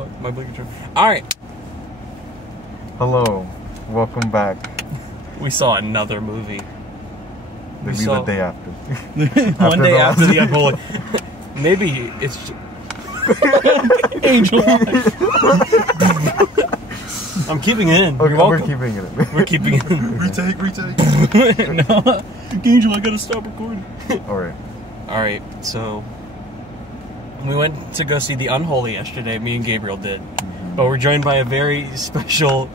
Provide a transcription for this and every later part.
fuck? My blinker turned. Alright. Hello. Welcome back. We saw another movie. Maybe the day after. One day after the unholy. Maybe it's Angel. I'm keeping it in. Okay, we're keeping it in. We're keeping it in. Retake. No. Angel, I gotta stop recording. Alright, so we went to go see The Unholy yesterday, me and Gabriel did. But we're joined by a very special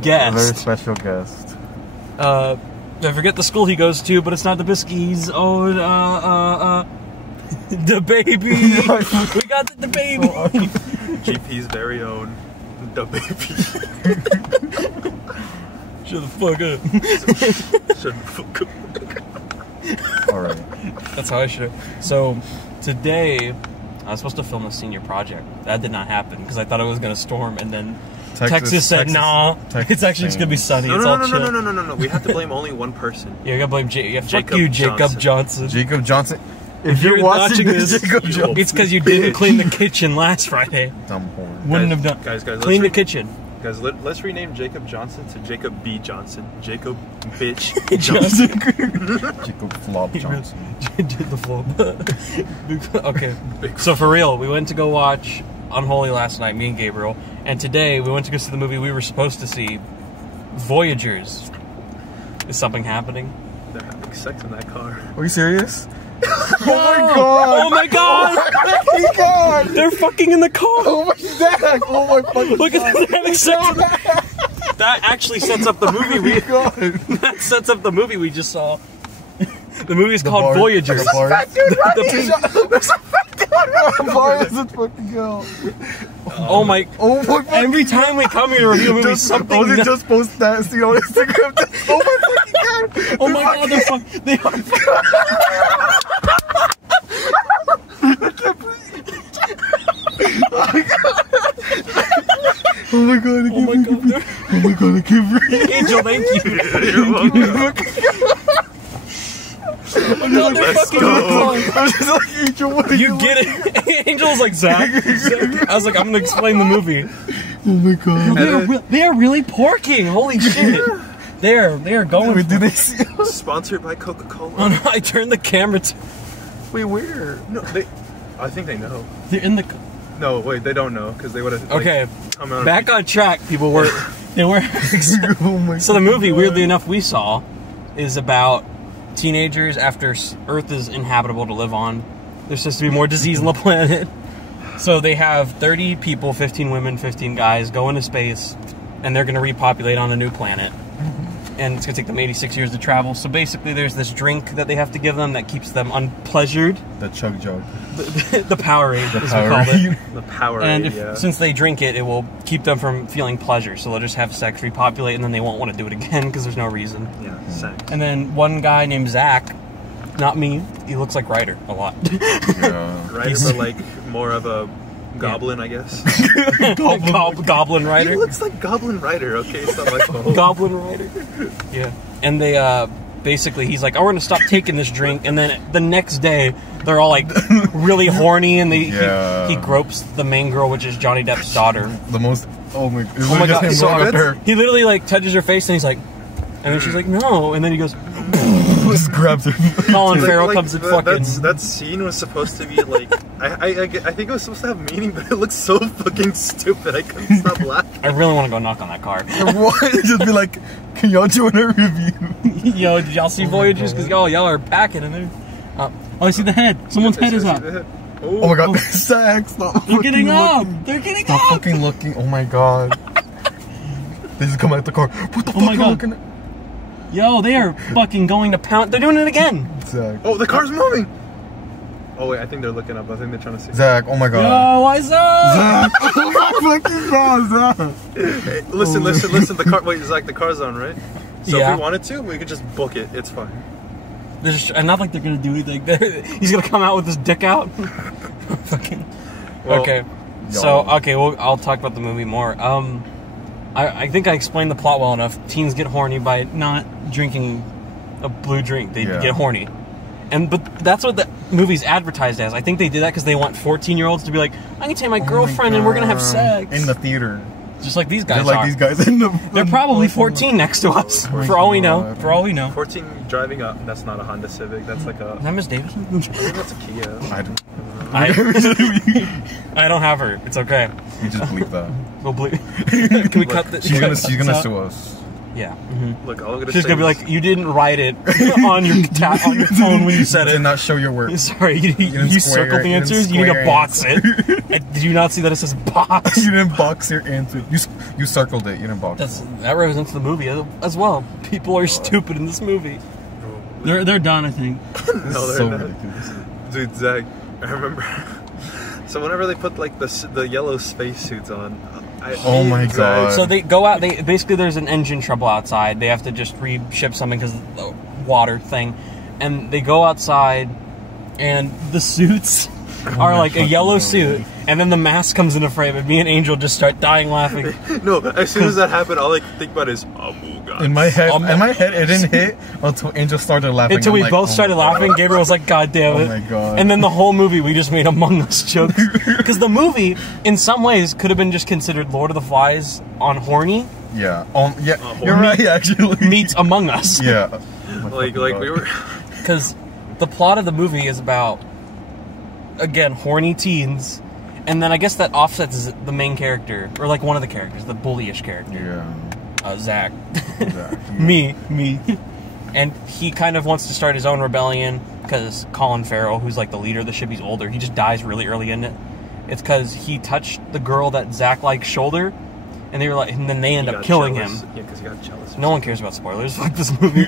guest. A very special guest. I forget the school he goes to, but it's not the Biskies. Oh, the baby. We got the baby. GP's very own, the baby. Shut the fuck up. Shut the fuck up. Alright. That's how I should have. So, today, I was supposed to film a senior project. That did not happen, because I thought it was going to storm, and then Texas said, nah, it's actually just going to be sunny. No. We have to blame only one person. Yeah, you got to blame Jacob Johnson. Jacob Johnson. If you're watching this, it's because you didn't clean the kitchen last Friday. Dumb porn. Wouldn't have done. Guys, clean the kitchen. Guys, let's rename Jacob Johnson to Jacob B. Johnson. Jacob bitch Johnson. Jacob Flop Johnson. The flop. Okay. So for real, we went to go watch Unholy last night, me and Gabriel. And today, we went to go see the movie we were supposed to see, Voyagers. Is something happening? They're having sex in that car. Are you serious? Oh my god! Oh my god! They're fucking in the car! Oh my god! Oh my fucking Look at them having sex! That actually sets up the movie that sets up the movie we just saw. The movie is called Voyagers. There's a fat dude running! There's a fucking girl. Oh my god. Every time we come here to review a movie, something... Was it just post that scene on Instagram? Oh my fucking god! Oh my god, they are Oh my god, I can't breathe. Angel, thank you. You're welcome. Let's go. I was just like, Angel, what are you get it? Angel's like, Zach. I was like, I'm gonna explain the movie. Oh my god. They are really porking. Holy shit. They are going. Wait, do they see us? Sponsored by Coca-Cola. Oh no, I turned the camera to... Wait, where? No, I think they know. They're in the... No, wait, they don't know, because they would have... Okay, come out back on track, people were... They were... Oh my so the movie, weirdly enough, we saw is about teenagers after Earth is inhabitable to live on. There's supposed to be more disease on the planet. So they have 30 people, 15 women, 15 guys, go into space, and they're going to repopulate on a new planet. And it's going to take them 86 years to travel. So basically there's this drink that they have to give them that keeps them unpleasured. The chug jug. The Powerade, as we call it. The Powerade, and yeah. Since they drink it, it will keep them from feeling pleasure. So they'll just have sex, repopulate, and then they won't want to do it again because there's no reason. Yeah, sex. And then one guy named Zach, not me, he looks like Ryder a lot. Yeah. Ryder, but like more of a goblin, I guess. Goblin Ryder. He looks like Goblin Ryder, okay? It's not my fault. Goblin Ryder. Yeah. And they, basically, he's like, oh, we're going to stop taking this drink. And then the next day, they're all like really horny, and he gropes the main girl, which is Johnny Depp's daughter. The most... Oh my god. So he literally like touches her face, and he's like... And then she's like, no. And then he goes... Just grabs her. Colin Farrell comes and fucking... That scene was supposed to be like... I think it was supposed to have meaning, but it looks so fucking stupid. I couldn't stop laughing. I really want to go knock on that car. What? Just be like, can y'all do a review? Yo, did y'all see Voyagers? Because y'all are packing in there. Oh, I see the head. Someone's head is up. Oh my god, Zach, stop. They're getting up. They're getting up. Stop fucking looking. Oh my god. They just come out the car. What the fuck are you looking at? Yo, they are fucking going to pound. They're doing it again. Zach. Oh, the car's moving. Oh wait, I think they're looking up. I think they're trying to see. Zach, oh my god. Yo, what's up? Zach, oh my fucking god, Zach. Hey, listen. The car. Wait, Zach, the car's on, right? So if we wanted to, we could just book it. It's fine. And not like they're gonna do anything. He's gonna come out with his dick out. Fucking. Well, okay. So well, I'll talk about the movie more. I think I explained the plot well enough. Teens get horny by not drinking a blue drink. They get horny. But that's what the movie's advertised as. I think they did that because they want 14-year-olds to be like, I can take my girlfriend and we're gonna have sex in the theater, just like these guys. They're like are. these guys in the. They're probably 14 next to us, for all we know. For all we know. 14 driving up. That's not a Honda Civic. That's like a. Is that Miss Davidson? I think that's a Kia. I don't have her. It's okay. You just bleep that. We'll bleep. Can we cut this? She's gonna sue us. Yeah. Look, all I'm gonna She's say gonna be like, you didn't write it on your phone when you said You it. did not show your work. Sorry, you circled the answers. You need to box it. Did you not see that it says box? You didn't box your answer. You circled it. You didn't box. That represents the movie as well. People are stupid in this movie. They're done, I think. No, they're so not. ridiculous. Dude, Zach, I remember. So whenever they put like the yellow spacesuits on, oh my god! So they go out. They basically there's an engine trouble outside. They have to just re-ship something because of the water thing, and they go outside, and the suits are like a yellow suit, and then the mask comes into frame, and me and Angel just start dying laughing. No, as soon as that happened, all I could think about is in my head, it didn't hit until Angel started laughing. Until we both started laughing, Gabriel was like, "God damn it!" Oh my god! And then the whole movie, we just made Among Us jokes because the movie, in some ways, could have been just considered Lord of the Flies on horny. Yeah. You're right. Actually, meets Among Us. Yeah. Like we were. Because the plot of the movie is about, again, horny teens, and then I guess that offsets the main character, or like one of the characters, the bullyish character. Yeah. Zach. Yeah. me. And he kind of wants to start his own rebellion because Colin Farrell, who's like the leader of the ship, he's older. He just dies really early in it. It's because he touched the girl that Zach likes shoulder, and they were like, and then they end up killing him. Yeah, because he got jealous. No one cares about spoilers. Fuck this movie.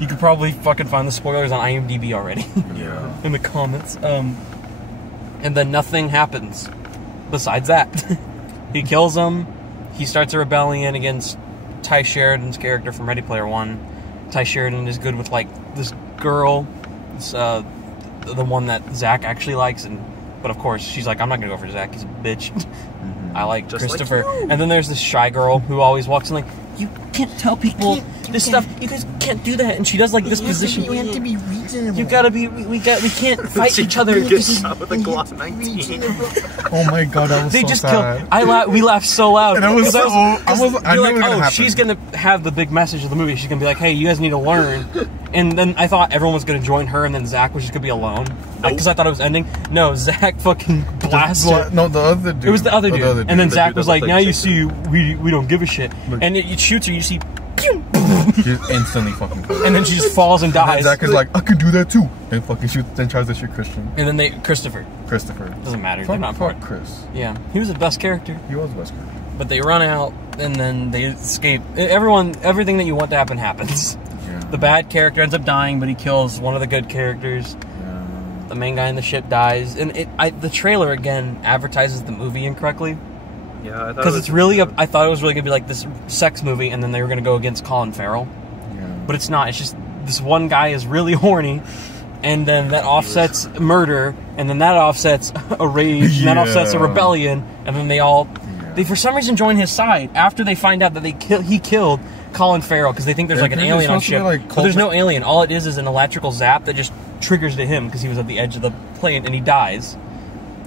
You could probably fucking find the spoilers on IMDb already. Yeah. In the comments. And then nothing happens besides that. He kills him. He starts a rebellion against Ty Sheridan's character from Ready Player One. Ty Sheridan is good with like this girl. It's the one that Zach actually likes, but of course she's like, I'm not gonna go for Zach. He's a bitch. I like Just Christopher. like and then there's this shy girl who always walks in like, you can't tell people this stuff. You guys can't do that. And she does like this position. You have to be reasonable. You gotta be. We can't fight each other. Get shot with a Glock 19. Oh my god, that was They so just sad. killed. We laughed so loud. And I was so. I knew like, it was gonna happen. she's gonna have the big message of the movie. She's gonna be like, hey, you guys need to learn. And then I thought everyone was gonna join her, and then Zach was just gonna be alone. Because I thought it was ending. No, Zach fucking blasted her. No, the other dude. It was the other dude. And then Zach was like, now you see, chicken. we don't give a shit. And it shoots her, you see, pew! She instantly fucking kills. And then she just falls and dies. And Zach is like, I could do that too. And fucking shoots, then tries to shoot Christian. And then Christopher. Doesn't matter. They're not fuck Chris. Yeah, he was the best character. He was the best character. But they run out, and then they escape. Everything that you want to happen happens. Yeah. The bad character ends up dying, but he kills one of the good characters. Yeah. The main guy in the ship dies, and the trailer again advertises the movie incorrectly. Yeah, because it's really I thought it was really gonna be like this sex movie, and then they were gonna go against Colin Farrell. Yeah. But it's not. It's just this one guy is really horny, and then that offsets murder, and then that offsets a rage, and that offsets a rebellion, and then they for some reason join his side after they find out that he killed Colin Farrell because they think there's like an alien on ship. But there's no alien. All it is an electrical zap that just triggers to him because he was at the edge of the plane and he dies.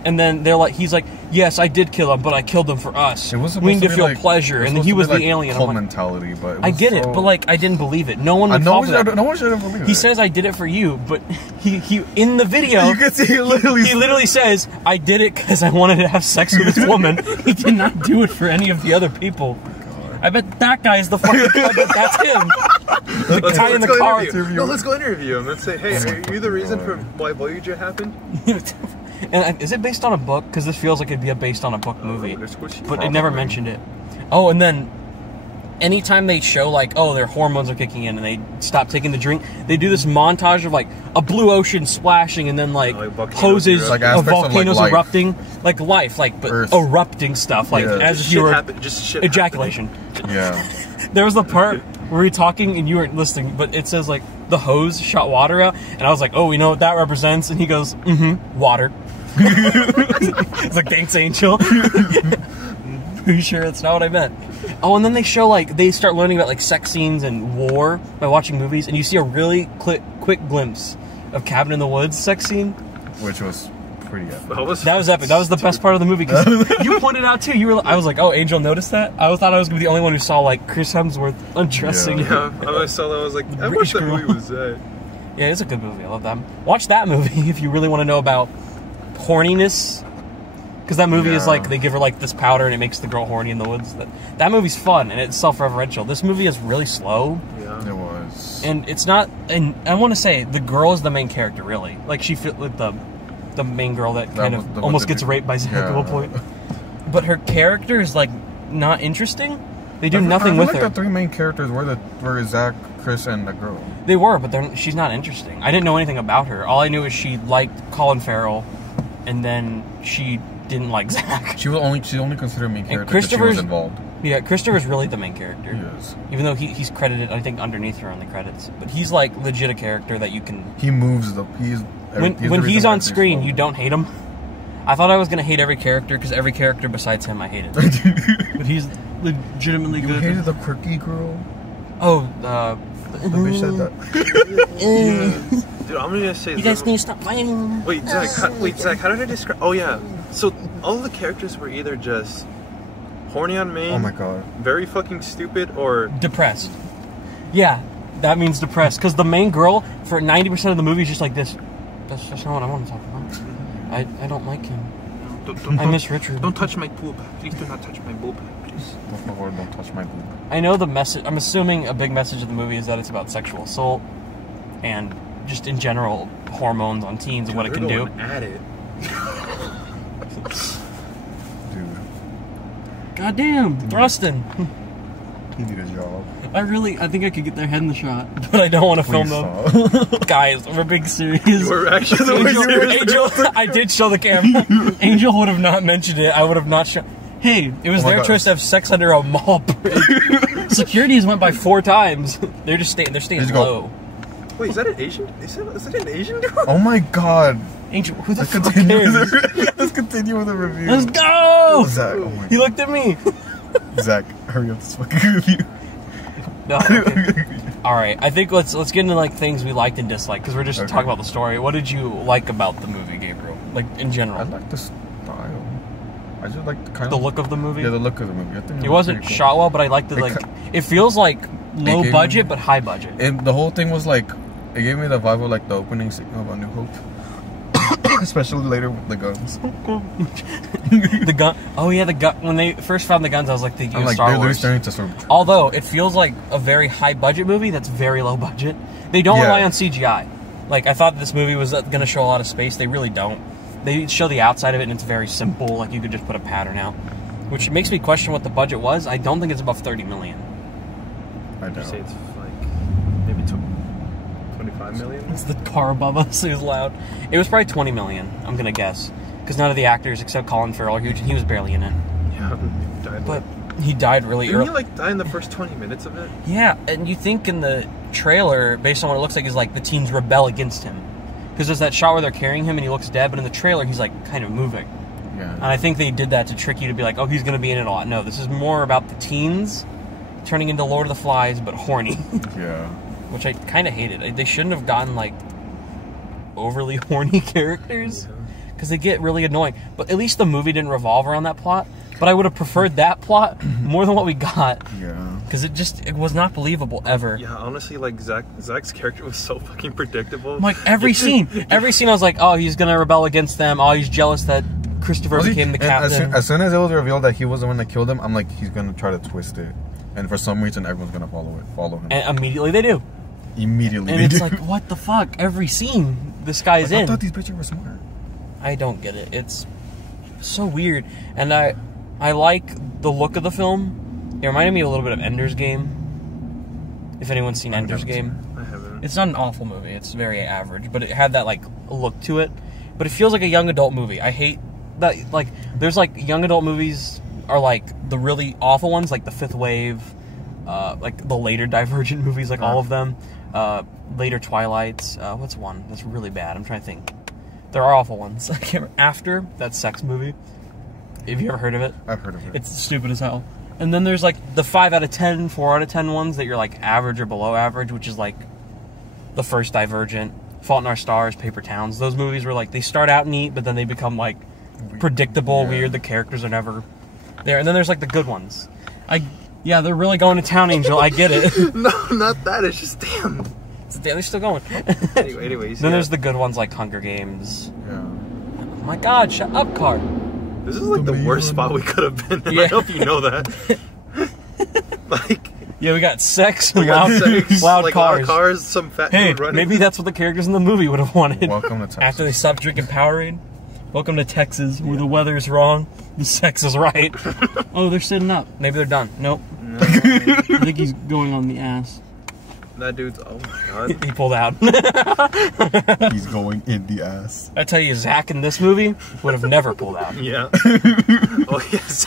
And then he's like, yes, I did kill him, but I killed him for us. We need to feel pleasure, and then he was the alien. Cult mentality, but I get it, but like I didn't believe it. No one would fall for that. No one should have believed it. He says I did it for you, but he in the video you can see he literally says I did it because I wanted to have sex with this woman. He did not do it for any of the other people. I bet that guy is the fucking guy, but that's him. The guy in the car. No, let's go interview him. Let's say, hey, are you the reason for why Voyager happened? And is it based on a book? Because this feels like it'd be based on a book movie. But it never mentioned it. Oh, and then anytime they show like, oh, their hormones are kicking in and they stop taking the drink, they do this montage of like a blue ocean splashing and then like hoses of volcanoes erupting. Like life, like but Earth. Erupting stuff. Like as if you were ejaculation. Yeah. There was the part where we were talking and you weren't listening, but it says like the hose shot water out, and I was like, oh, you know what that represents? And he goes, water. It's like, thanks, Angel. Are you sure that's not what I meant? Oh, and then they show like they start learning about like sex scenes and war by watching movies, and you see a really quick glimpse of Cabin in the Woods sex scene. Which was pretty epic. That was epic. That was the best part of the movie because you pointed out too. I was like, oh, Angel noticed that. I thought I was gonna be the only one who saw like Chris Hemsworth undressing. Yeah, I saw that. I was like, I wish that movie was that. Yeah, it's a good movie. I love that. Watch that movie if you really want to know about horniness. Because that movie is like, they give her like this powder and it makes the girl horny in the woods. That movie's fun and it's self-referential. This movie is really slow. Yeah. It was. And it's not, and I want to say, the girl is the main character, really. Like, she fit with the main girl that kind of almost gets raped by Zach at one point. But her character is like, not interesting. They do nothing with her. The three main characters were Zach, Chris, and the girl. They were, but she's not interesting. I didn't know anything about her. All I knew is she liked Colin Farrell, and then she didn't like Zach. She only considered main character because she was involved. Yeah, Christopher's really the main character. He is. Even though he's credited, I think, underneath her on the credits. But he's like legit a character that you can. He moves when he's on screen, you don't hate him. I thought I was gonna hate every character because every character besides him I hated. But he's legitimately good. You hated the quirky girl. Oh, the bitch said that. Yes. Dude, I'm gonna say. You guys need to stop fighting. Wait, Zach. How did I describe? Oh yeah. So all the characters were either just horny on main. Oh my god. Very fucking stupid or depressed. Yeah, that means depressed because the main girl for 90% of the movie is just like this. That's not what I want to talk about. I don't like him. I miss Richard. Don't touch my boob. Please do not touch my boob. Please. Don't touch my boob. I know the message. I'm assuming a big message of the movie is that it's about sexual assault and just in general hormones on teens and what it can do. At it. Dude. Goddamn, Thrustin. He need a job. I think I could get their head in the shot, but I don't want to film them. Guys, we're being serious. You were actually Angel, I did show the camera. Angel would have not mentioned it. I would have not shown. Hey, it was their choice to have sex under a mall bridge. Security has went by 4 times. They're staying low. Wait, is that an Asian? Is that an Asian dude? Oh my god. Angel, who the fuck cares? Let's continue with the review. Let's go! Zach, oh my god. He looked at me. Zach, hurry up this fucking review. No, okay. Alright, I think let's get into like things we liked and disliked, because we're just talking about the story. What did you like about the movie, Gabriel? Like, in general? I like the style. I just like the look of the movie? Yeah, the look of the movie. I think it wasn't shot well, but I liked it, it feels like low budget, but high budget. And the whole thing was like, it gave me the vibe of like the opening signal of A New Hope. Especially later with the guns. The gun. Oh yeah, the gun. When they first found the guns, I was like, thinking of Star Wars. Although it feels like a very high budget movie that's very low budget. They don't rely on CGI. Like I thought this movie was going to show a lot of space. They really don't. They show the outside of it, and it's very simple. Like you could just put a pattern out, which makes me question what the budget was. I don't think it's above $30 million. I don't. Say it's like maybe 25 million. It's the car above us. It was loud. It was probably 20 million. I'm gonna guess because none of the actors except Colin Farrell are huge, and he was barely in it. Yeah, he died. But he died really early. Didn't he like die in the first 20 minutes of it? Yeah, and you think in the trailer, based on what it looks like, is like the teens rebel against him. Because there's that shot where they're carrying him and he looks dead, but in the trailer he's like kind of moving. Yeah. And I think they did that to trick you to be like, oh, he's going to be in it a lot. No, this is more about the teens turning into Lord of the Flies, but horny. Yeah. Which I kind of hated. They shouldn't have gotten like overly horny characters because they get really annoying. But at least the movie didn't revolve around that plot. But I would have preferred that plot more than what we got. Yeah. Because it was not believable ever. Yeah, honestly, like Zach's character was so fucking predictable. Like every scene I was like, oh, he's gonna rebel against them. Oh, he's jealous that Christopher became the captain. As soon as it was revealed that he was the one that killed him, I'm like, he's gonna try to twist it, and for some reason, everyone's gonna follow him. And immediately they do. Immediately, and it's like, what the fuck? Every scene this guy is in. I thought these bitches were smart. I don't get it. It's so weird, and I like the look of the film. It reminded me a little bit of Ender's Game. If anyone's seen Ender's Game. I haven't. It's not an awful movie. It's very average, but it had that like look to it. But it feels like a young adult movie. I hate that. Like, there's like young adult movies are like the really awful ones, like The Fifth Wave, like the later Divergent movies, like all of them. Later Twilights. What's one that's really bad? I'm trying to think. There are awful ones. I can't remember. After, that sex movie. Have you ever heard of it? I've heard of it. It's stupid as hell. And then there's like the 5 out of 10, 4 out of 10 ones that you're like average or below average, which is like the first Divergent, Fault in Our Stars, Paper Towns. Those movies were like, they start out neat, but then they become like predictable, weird. The characters are never there. And then there's like the good ones. Yeah, they're really going to town, Angel. I get it. No, not that. It's just damn. They're still going. Anyways. Then there's the good ones like Hunger Games. Yeah. Oh my God! Shut up, car. This is like the worst spot we could have been in. Yeah. I hope you know that. Like. Yeah, we got sex, We got sex, loud like cars. Loud cars, some fat Hey, dude running. maybe that's what the characters in the movie would have wanted. Welcome to Texas. After they stopped drinking Powerade. Welcome to Texas, where the weather's wrong, the sex is right. Oh, they're sitting up. Maybe they're done. Nope. No. I think he's going on the ass. That dude's, oh my God. He pulled out. He's going in the ass. I tell you, Zach in this movie would have never pulled out. Yeah. Oh, yes.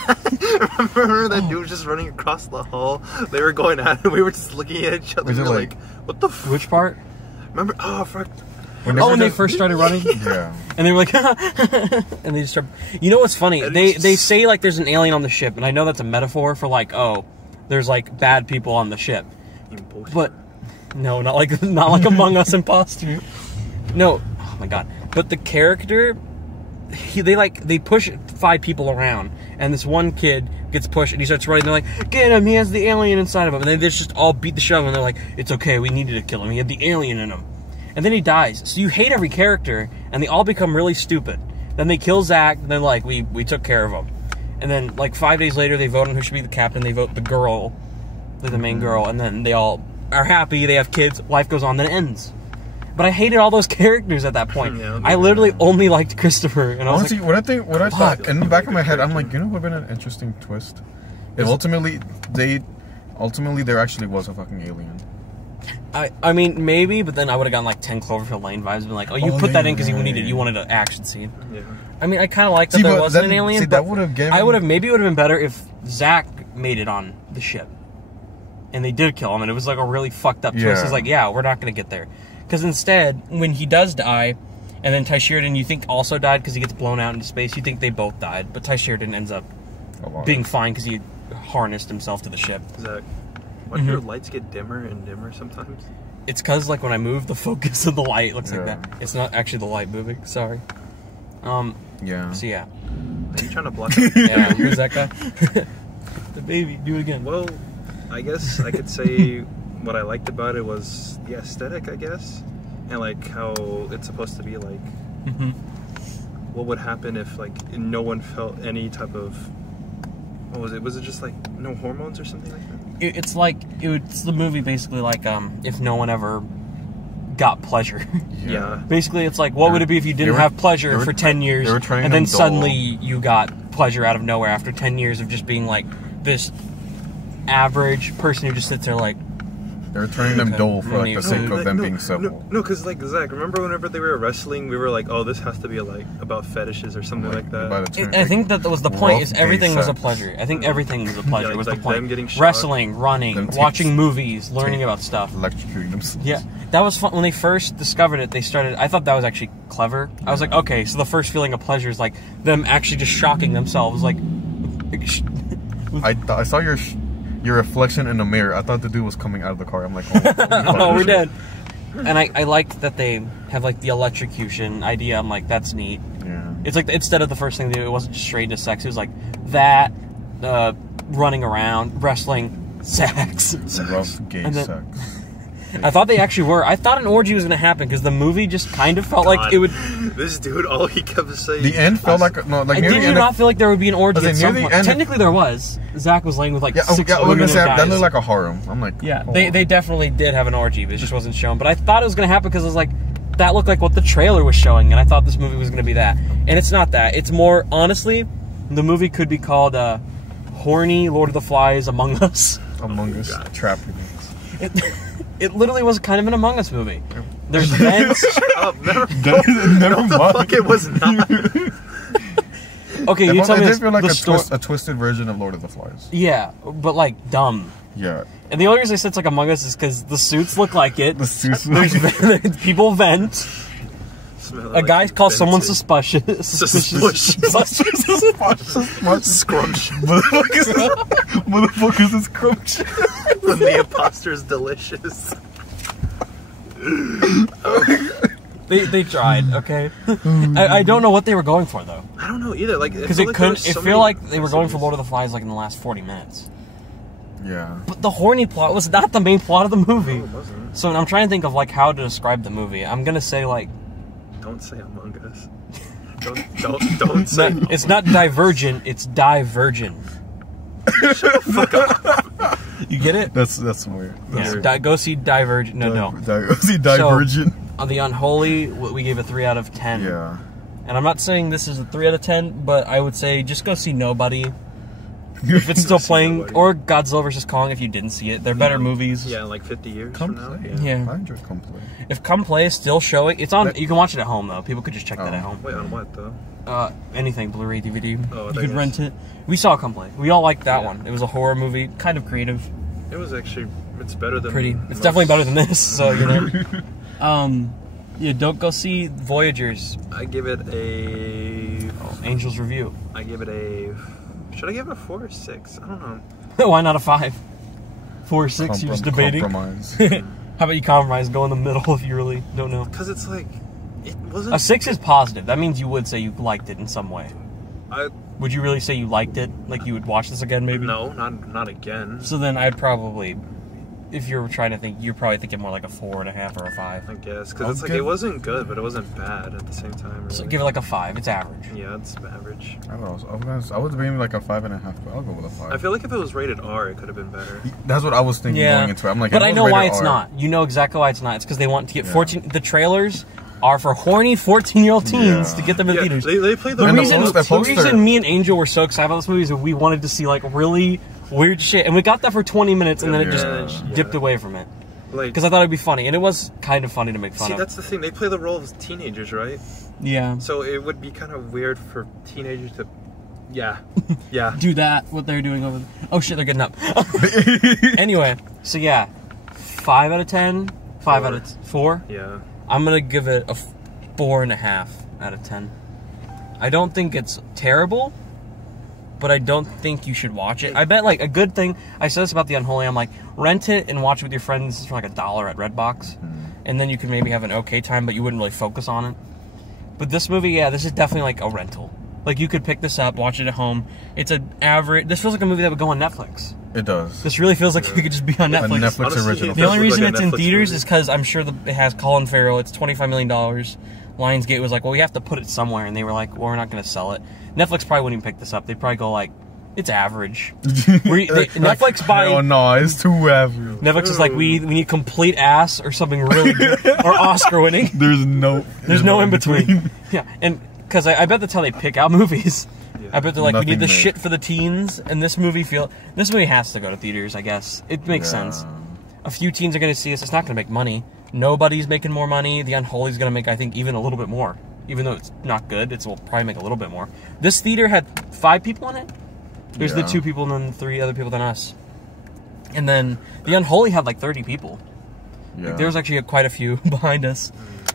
Remember that dude was just running across the hall? They were going at it. We were just looking at each other. Was We it were like- what the f? Which part? Remember? Oh, fuck. When they first started running? Yeah. And they were like, and they just start. You know what's funny? They say like there's an alien on the ship, and I know that's a metaphor for like, oh, there's like bad people on the ship. But no, not like Among Us imposter. No, oh my God. But the character, they push 5 people around, and this one kid gets pushed, and he starts running. They're like, get him! He has the alien inside of him. And then they just all beat the shit out of him. And they're like, it's okay. We needed to kill him. He had the alien in him. And then he dies. So you hate every character, and they all become really stupid. Then they kill Zach, and then like, we took care of him. And then like 5 days later, they vote on who should be the captain. They vote the girl, the main girl, and then they all are happy. They have kids. Life goes on. Then it ends. But I hated all those characters at that point. Yeah, I literally only liked Christopher. And I was Honestly, like, what I thought in the back of my head, I'm like, you know what would have been an interesting twist? If ultimately there actually was a fucking alien. I mean, maybe, but then I would have gotten like 10 Cloverfield Lane vibes and been like, oh, you put that in because you wanted an action scene. Yeah. I mean, I kind of like that there wasn't an alien. See, that would have given... Maybe it would have been better if Zach made it on the ship. And they did kill him, and it was like a really fucked up twist. It's like, yeah, we're not going to get there. Because instead, when he does die, and then Ty Sheridan, you think also died because he gets blown out into space, you think they both died. But Ty Sheridan ends up being fine because he harnessed himself to the ship. Zach, why do your lights get dimmer and dimmer sometimes? It's because, like, when I move, the focus of the light looks like that. It's not actually the light moving. Sorry. Yeah. So, yeah. Are you trying to block out? Yeah, who's that guy? The baby. Do it again. Well, I guess I could say what I liked about it was the aesthetic, I guess. And, like, how it's supposed to be, like... What would happen if, like, no one felt any type of... What was it? Was it just, like, no hormones or something like that? It's like, it's the movie basically like, if no one ever got pleasure. Yeah. Basically, it's like, what would it be if you didn't have pleasure for 10 years, and then suddenly you got pleasure out of nowhere after 10 years of just being, like, this average person who just sits there like... They're turning them dull for like the sake of them being simple. No, because like Zach, remember whenever they were wrestling, we were like, oh, this has to be like about fetishes or something like that. I think that was the point. Is everything was a pleasure. I think everything was a pleasure. Yeah, was like the point. them getting shot, wrestling, running, watching movies, learning about stuff. Electrocuting themselves. Yeah, that was fun. When they first discovered it, they started. I thought that was actually clever. I was like, okay, so the first feeling of pleasure is like them actually just shocking themselves. Like, I saw your reflection in the mirror. I thought the dude was coming out of the car. I'm like, oh, oh, we're dead. And I like that they have like the electrocution idea. I'm like, that's neat. Yeah. It's like instead of the first thing they do, it wasn't just straight into sex. It was like that, running around, wrestling, sex. Rough gay sex. I thought they actually were. I thought an orgy was going to happen because the movie just kind of felt like it would. This dude, all he kept saying. The end felt like no, like. Did you not feel like there would be an orgy at some point? The Technically, there was. Zach was laying with like 6 women guys. that looked like a harem. I'm like, yeah, they definitely did have an orgy, but it just wasn't shown. But I thought it was going to happen because it was like that looked like what the trailer was showing, and I thought this movie was going to be that. And it's not that. It's more honestly, the movie could be called "Horny Lord of the Flies Among Us." Among Us, trapping. It literally was kind of an Among Us movie. There's vents. Shut up, never mind. Fuck, it was not. Okay, you tell me. It did feel like a twisted version of Lord of the Flies. Yeah, but like dumb. Yeah. And the only reason I said it's like Among Us is because the suits look like it. The suits. People vent. A guy calls someone suspicious. Scrumptious. Motherfuckers is scrumptious. When the imposter is delicious. They tried, okay? I don't know what they were going for, though. I don't know either. Like, Because it feel like they were going for Lord of the Flies like in the last 40 minutes. Yeah. But the horny plot was not the main plot of the movie. No, it wasn't. So I'm trying to think of like how to describe the movie. I'm gonna say like... Don't say Among Us. Don't say No, it's not Divergent, it's Divergent. Shut the fuck up. You get it? That's weird. Yeah, go see Divergent. No. Go see Divergent. On The Unholy, we gave a 3 out of 10. Yeah. And I'm not saying this is a 3 out of 10, but I would say just go see Nobody. If it's still playing, Nobody. or Godzilla vs. Kong if you didn't see it. They're better movies. Yeah, in like 50 years Come from now. play. Yeah. I enjoy Come Play. If Come Play is still showing, it's on. You can watch it at home though. People could just check that Oh. at home. Wait, on what though? Anything, Blu-ray, DVD. Oh, You could rent it. We saw Come Play. We all liked that one. It was a horror movie, kind of creative, It was actually, it's better than pretty. It's most- definitely better than this. So you know. Yeah, don't go see Voyagers. I give it a. Angels Review. I give it a. Should I give it a 4 or 6? I don't know. Why not a 5? 4 or 6? You're just debating. Compromise. How about you compromise? Go in the middle if you really don't know. Because it's like, it wasn't. A 6 is positive. That means you would say you liked it in some way. I Would you really say you liked it? Like you would watch this again, maybe? no, not again. So then I'd probably, if you're trying to think, you're probably thinking more like a 4.5 or a 5. I guess because it's like it wasn't good, but it wasn't bad at the same time. Really. So give it like a 5. It's average. Yeah, it's average. I would be like a 5.5, but I'll go with a 5. I feel like if it was rated R, it could have been better. That's what I was thinking going into it. I'm like, but if it I was know why rated it's R, not. You know exactly why it's not. It's because they want to get Yeah. 14. The trailers are for horny 14-year-old teens Yeah. to get them in Yeah, theaters. they play the The And the reason, poster- the reason me and Angel were so excited about this movie is that we wanted to see like really weird shit, and we got that for 20 minutes, and then it just Yeah. dipped away from it. like. Because I thought it'd be funny, and it was kind of funny to make fun See, of. that's the thing. They play the role of teenagers, right? Yeah. So it would be kind of weird for teenagers to. Yeah. Do that, what they're doing over there. Oh shit, they're getting up. Anyway, so yeah, 5 out of 10, 5 out of 4. Yeah. I'm gonna give it a 4.5 out of 10. I don't think it's terrible, but I don't think you should watch it. I bet like a good thing. I said this about The Unholy. I'm like, rent it and watch it with your friends for like $1 at Redbox, and then you can maybe have an okay time, but you wouldn't really focus on it. But this movie, yeah, this is definitely like a rental. Like you could pick this up, watch it at home. It's an average. This feels like a movie that would go on Netflix. It does. This really feels like it could just be on A Netflix. Netflix Honestly, original. it The only does look reason like it's a in Netflix theaters movie. is because I'm sure it has Colin Farrell. It's $25 million. Lionsgate was like, well, we have to put it somewhere, and they were like, well, we're not going to sell it. Netflix probably wouldn't even pick this up. They'd probably go like, it's average. Netflix buy. Oh no, it's too average. Netflix is like, we need complete ass or something really good or Oscar winning. There's no in between. Yeah, and because I bet that's how they pick out movies. I bet they're like, we need Nothing the made. shit for the teens, and this movie has to go to theaters. I guess it makes sense. A few teens are going to see this. It's not going to make money. Nobody's making more money. The Unholy's going to make, I think, even a little bit more. Even though it's not good, will probably make a little bit more. This theater had 5 people in it. There's the Yeah. 2 people and then 3 other people than us. And then The Unholy had like 30 people. Yeah. Like, there was actually quite a few behind us.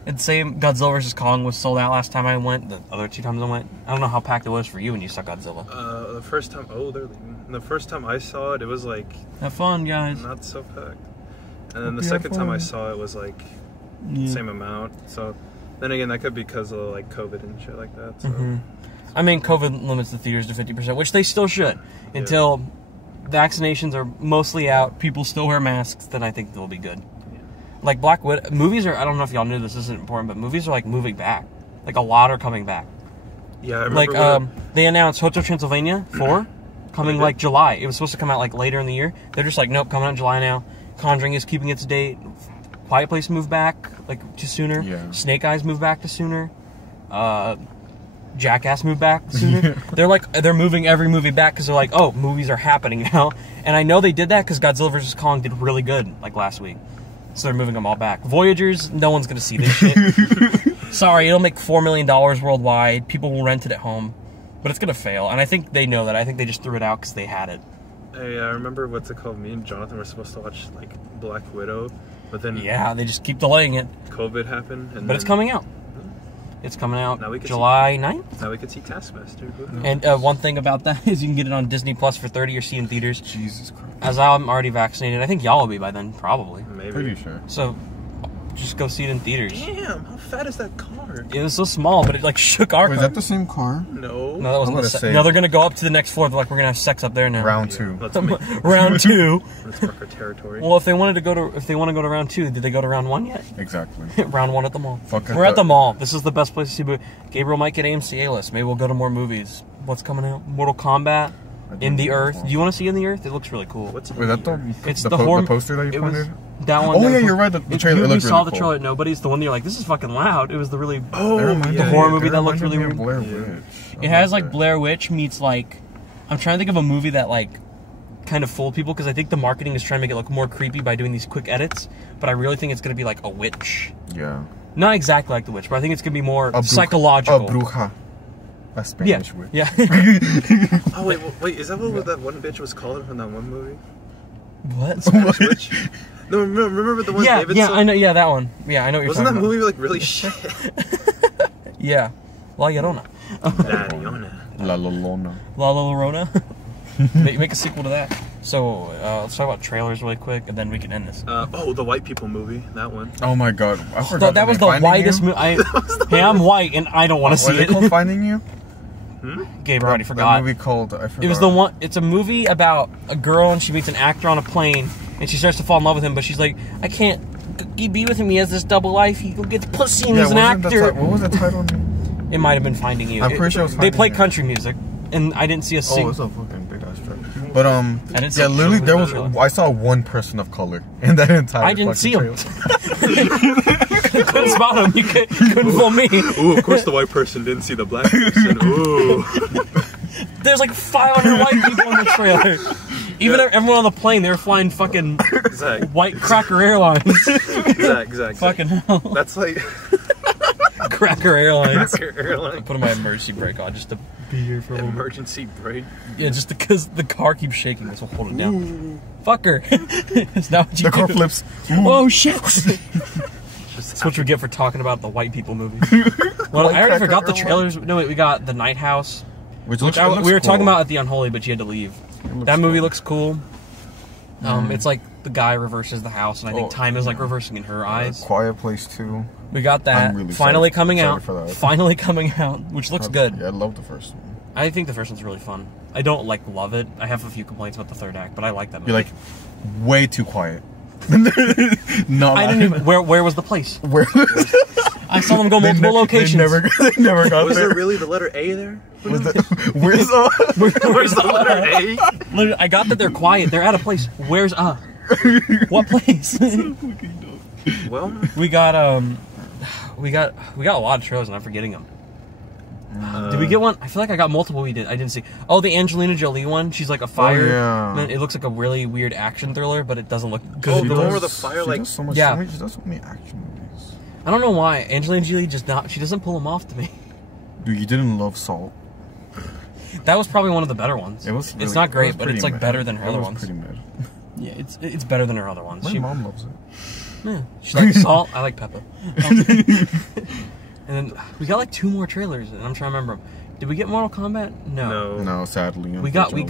And same, Godzilla vs. Kong was sold out last time I went. The other 2 times I went. I don't know how packed it was for you when you saw Godzilla. The first time. Oh, they're leaving. The first time I saw it, it was like Have fun, guys. not so packed. And then the you have second time I fun. saw it was like Yeah. same amount. So then again, that could be because of like COVID and shit like that. So. Mhm. I mean, COVID limits the theaters to 50%, which they still should. Until vaccinations are mostly out, people still wear masks, then I think they'll be good. Yeah. Like Black Widow, movies are, I don't know if y'all knew this isn't important, but movies are like moving back. Like a lot are coming back. Yeah, I remember Like, when they announced Hotel Transylvania 4 coming like July. It was supposed to come out like later in the year. They're just like, nope, coming out in July now. Conjuring is keeping its date. Quiet Place moved back like to sooner. Yeah. Snake Eyes moved back to sooner. Jackass moved back sooner. They're moving every movie back because they're like, oh, movies are happening now. And I know they did that because Godzilla vs. Kong did really good like last week. So they're moving them all back. Voyagers, no one's gonna see this shit. Sorry, it'll make $4 million worldwide. People will rent it at home, but it's gonna fail. And I think they know that. I think they just threw it out because they had it. Hey, I remember what's it called? Me and Jonathan were supposed to watch like Black Widow, but then Yeah, they just keep delaying it. COVID happened, and But it's coming out. It's coming out Now we can July 9th. Now we could see Taskmaster. Who knows? And one thing about that is you can get it on Disney Plus for $30 or see in theaters. Jesus Christ. As I'm already vaccinated, I think y'all will be by then, probably. Maybe. Pretty sure. So just go see it in theaters. Damn, how fat is that car? It was so small, but it like shook our Was car. that the same car? No. No, that wasn't I'm the gonna say- No, they're gonna go up to the next floor. They're like, we're gonna have sex up there now. Round 2. Let's make, Round 2. let's mark our territory. Well, if they want to go to round 2, did they go to round 1 yet? Exactly. Round 1 at the mall. Fuck it, We're at the that- mall. This is the best place to see movies. Gabriel might get AMC A-list. Maybe we'll go to more movies. What's coming out? Mortal Kombat. In the Earth. Do you want to see In the Earth? It looks really cool. What's Wait, that the It's the, the po- horror. the poster that you it was pointed? that one. Oh that yeah, was- you're right. The trailer. It We looked saw really the cool. trailer at Nobody's. The one that you're like, this is fucking loud. It was the really. Oh, They reminded yeah, me- horror they movie that looked reminded really me of weird. Blair Witch. It has like Blair Witch meets like. I'm trying to think of a movie that like kind of fooled people because I think the marketing is trying to make it look more creepy by doing these quick edits. But I really think it's gonna be like a witch. Yeah. Not exactly like the witch, but I think it's gonna be more A psychological. A bruja. A Yeah, Spanish witch. yeah. Oh wait, is that what that one bitch was called from that one movie? What? Spanish witch? No, remember the one Yeah, David yeah, saw? I know. Yeah, that one. Yeah, I know what you're Wasn't that talking about. movie like really shit? Yeah, La Llorona. La Leona. La Lolona. La Llorona. Make a sequel to that. So let's talk about trailers really quick, and then we can end this. Oh, the white people movie. That one. Oh my god. I forgot That was the Finding whitest You? movie. Hey, I'm white, and I don't want to What see is it called? it. Finding You? Gabe already That forgot. movie called. I forgot. It was the one. It's a movie about a girl, and she meets an actor on a plane, and she starts to fall in love with him, but she's like, I can't be with him. He has this double life. He gets pussy, and he's an wasn't actor. what was the title? It might have been Finding You. I'm pretty sure it was They Finding play You. country music, and I didn't see a Oh, single. it's a fucking big ass track. But didn't see yeah, the literally there was. trailer. I saw one person of color in that entire. I didn't see fucking him. trailer. Couldn't spot him. You couldn't fool me. Ooh, of course the white person didn't see the black person. Ooh. There's like 500 white people in the trailer. Even everyone on the plane, they were flying fucking Exact. White Cracker Airlines. Exact. Fucking hell. That's like Cracker Airlines. airline. Putting my emergency brake on just to be here for a moment. Emergency brake. Yeah, just because the car keeps shaking, this will hold it down. Fucker. It's not what you The car do. flips. Oh shit. That's what you get for talking about the white people movie. Well, I already Cracker forgot the Airlines. trailers. No, wait, we got The Night House. Which Which looks, we were talking about at the Unholy, but you had to leave. looks That movie cool. looks cool. It's like the guy reverses the house, and I think Oh, time is like reversing in her eyes. Quiet Place 2. We got that. I'm really Finally excited- coming excited out. for that. Finally coming out, which looks good. Yeah, I love the first one. I think the first one's really fun. I don't like love it. I have a few complaints about the third act, but I like that movie. You're like way too quiet. No, I didn't even. Where was the place? Where? I saw them go multiple locations. They never got Was there. there really the letter A there? Where's the Where's the letter A? Literally, I got that they're quiet. They're at a place. Where's what place? Well, we got a lot of trailers, and I'm forgetting them. Did we get one? I feel like I got multiple. I didn't see. Oh, the Angelina Jolie one. She's like a fire. yeah. Man, it looks like a really weird action thriller, but it doesn't look good. Oh, the one where the fire, She like- does so much. Yeah. She does so many action movies. I don't know why Angelina Jolie she doesn't pull them off to me. Dude, you didn't love Salt. That was probably one of the better ones. It was. Really, it's not it great, was but pretty it's like mid. better than her It other was ones. Pretty mid. Yeah, it's better than her other ones. My mom loves it. Yeah, she likes Salt. I like Peppa. And then we got like 2 more trailers, and I'm trying to remember them. Did we get Mortal Kombat? No. No, sadly. We got unfortunately.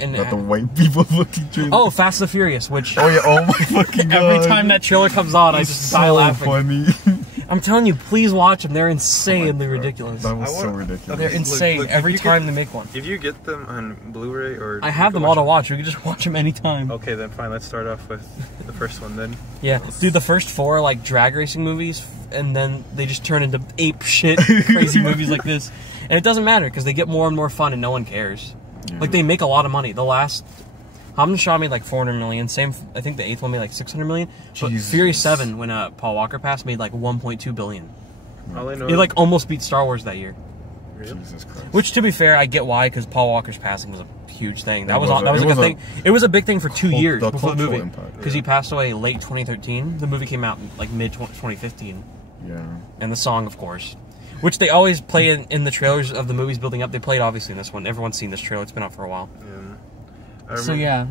an Got the white people fucking trailer. Oh, Fast and the Furious, which Oh yeah. Oh my fucking god. every time that trailer comes on, I just die so laughing. funny. I'm telling you, please watch them. They're insanely ridiculous. That was I so wanna- ridiculous. They're insane look, if every you time get- they make one. If you get them on Blu-ray or I have you them can all to watch watch. We can just watch them anytime. Okay, then fine. Let's start off with the first one then. Yeah, dude, the first 4 are like drag racing movies, and then they just turn into ape shit crazy movies like this. And it doesn't matter because they get more and more fun, and no one cares. Yeah. Like they make a lot of money. The last Hobbs & Shaw made like 400 million. Same, I think the 8th one made like 600 million. But Jesus. Fury 7, when Paul Walker passed, made like 1.2 billion. All I know It like almost beat Star Wars that year. Really? Jesus Christ. Which, to be fair, I get why, because Paul Walker's passing was a huge thing. That It was was that was a- like it a was thing. It was a big thing for 2 years the before the cultural movie, impact. because he passed away late 2013. The movie came out in like mid 2015, Yeah. and the song, of course, which they always play in the trailers of the movies building up. They played obviously in this one. Everyone's seen this trailer. It's been out for a while. Yeah. I remember, So yeah,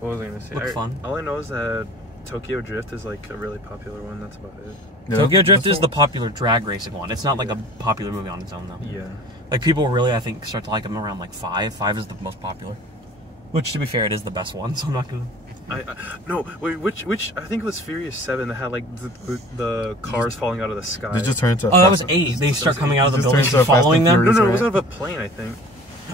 What was I gonna say? Looked fun. All I know is that Tokyo Drift is like a really popular one. That's about it. Yeah, Tokyo Drift that's is the all- popular drag racing one. It's not like a popular movie on its own though. Yeah. Like people really, I think, start to like them around like 5. 5 is the most popular. Which, to be fair, it is the best one, so I'm not gonna... No, wait, which, I think it was Furious 7 that had, like, the cars falling out of the sky. They just turned into that was 8. They start coming out of the buildings and Fast and following them? Furious, No, it right? was out of a plane, I think.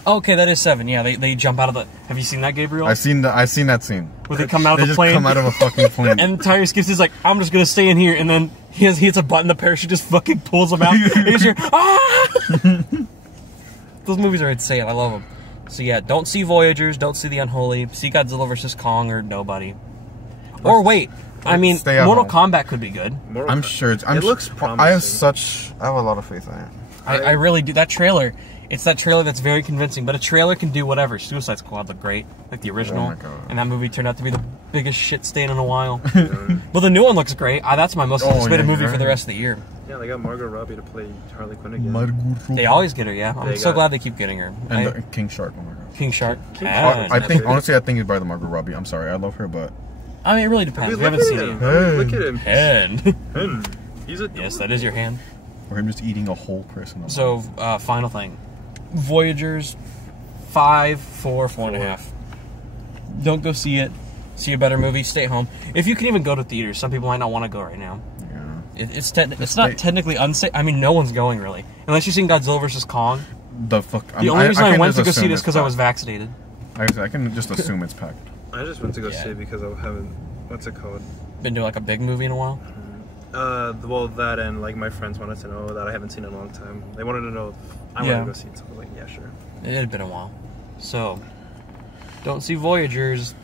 Oh, okay, that is 7. Yeah, they jump out of the... Have you seen that, Gabriel? I seen that scene. Where they come out of the plane? They just come out of a fucking plane. And Tyrese Skips is like, I'm just gonna stay in here, and then he hits a button, the parachute just fucking pulls him out. And you just hear, ah! Those movies are insane, I love them. So yeah, don't see Voyagers, don't see The Unholy, see Godzilla vs. Kong or nobody. Or wait, I mean, Mortal Kombat could be good. I'm sure it looks promising. I have a lot of faith in it. I really do. That trailer, it's that trailer that's very convincing, but a trailer can do whatever. Suicide Squad looked great, like the original, Oh my God. and that movie turned out to be the biggest shit stain in a while. But the new one looks great. That's my most anticipated movie for the rest of the year. Yeah, they got Margot Robbie to play Harley Quinn again. They always get her, yeah. I'm so glad they keep getting her. And King Shark, oh my God. King Shark. I think, honestly, I think it's by the Margot Robbie. I'm sorry, I love her, but... I mean, it really depends. We haven't seen it. Look at him. Hand. He's a Yes, that is your hand. Or him just eating a whole person. So, final thing. Voyagers, 5, 4, 4.5. Don't go see it. See a better movie. Stay home. If you can even go to theaters, some people might not want to go right now. Yeah. It's not technically unsafe. I mean, no one's going really. Unless you've seen Godzilla vs. Kong. The fuck? The only reason I went to go see it is because I was vaccinated. I can just assume it's packed. I just went to go see it because I haven't... What's it called? Been to like a big movie in a while? Well, that and like my friends wanted to know that I haven't seen it in a long time. They wanted to know if I wanted to go see it, so I was like, yeah, sure. It had been a while. So, don't see Voyagers.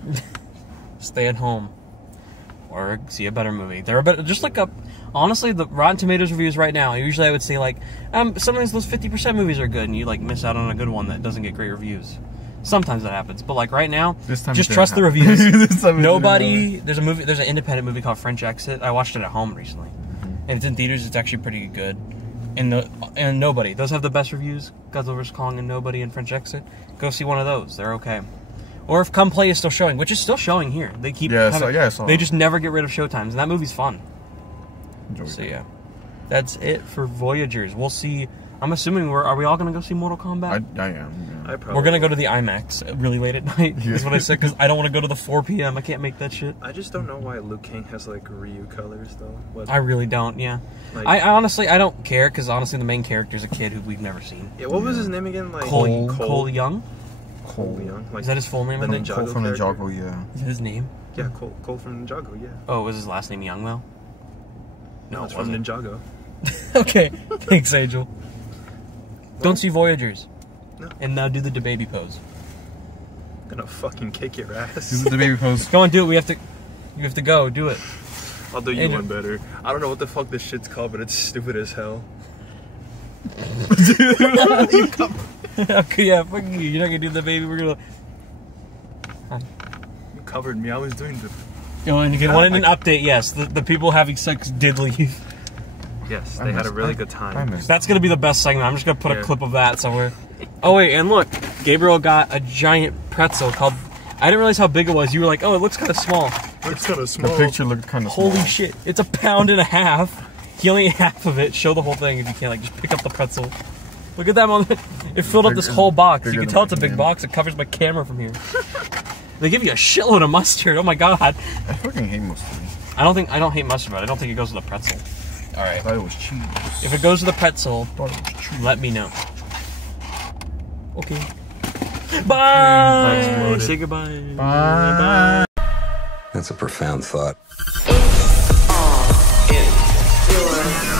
Stay at home. Or see a better movie. They're a bit, just like a... Honestly, the Rotten Tomatoes reviews right now, usually I would say like, sometimes those 50% movies are good and you like miss out on a good one that doesn't get great reviews. Sometimes that happens, but like right now, just trust the reviews. Nobody, there's an independent movie called French Exit. I watched it at home recently. And it's in theaters, it's actually pretty good. And Nobody, those have the best reviews. Godzilla vs. Kong and Nobody and French Exit. Go see one of those, they're okay. Or if Come Play is still showing, which is still showing here. They keep they just never get rid of showtimes, and that movie's fun. So yeah, that's it for Voyagers. We'll see. I'm assuming are we all gonna go see Mortal Kombat? I am. Yeah. We're gonna go to the IMAX really late at night. Is what I said, because I don't want to go to the 4 p.m. I can't make that shit. I just don't know why Liu Kang has like Ryu colors though. I really don't. Yeah, like, I honestly don't care, because honestly the main character is a kid who we've never seen. Yeah, what was his name again? Like Cole Young. Cole Young. Like, is that his full name? The Ninjago Cole from Ninjago, yeah. Is that his name? Yeah, Cole from Ninjago, yeah. Oh, was his last name Young though? No, it's from Ninjago. Okay, thanks, Angel. Don't see Voyagers. No. And now do the DaBaby pose. I'm gonna fucking kick your ass. Do the DaBaby pose. Go on, do it. You have to go. Do it. I'll do you one better. I don't know what the fuck this shit's called, but it's stupid as hell. Okay, yeah, fuck you. You're not gonna do the baby. We're gonna. You covered me. I was doing the. And you can want an update. Yes, the people having sex did leave. Yes, they had a really good time. That's gonna be the best segment. I'm just gonna put a clip of that somewhere. Oh wait, and look, Gabriel got a giant pretzel called. I didn't realize how big it was. You were like, oh, it looks kind of small. Looks kind of small. The picture looked kind of small. Holy shit! It's 1.5 pounds. He only ate half of it. Show the whole thing if you can. Like, just pick up the pretzel. Look at that one. It filled up this wole box. You can tell it's a big box. It covers my camera from here. They give you a shitload of mustard. Oh my god. I fucking hate mustard. I don't hate mustard, but I don't think it goes with the pretzel. All right. I thought it was cheese. If it goes with the pretzel, let me know. Okay. Bye. Say goodbye. Bye. That's a profound thought. It's all in your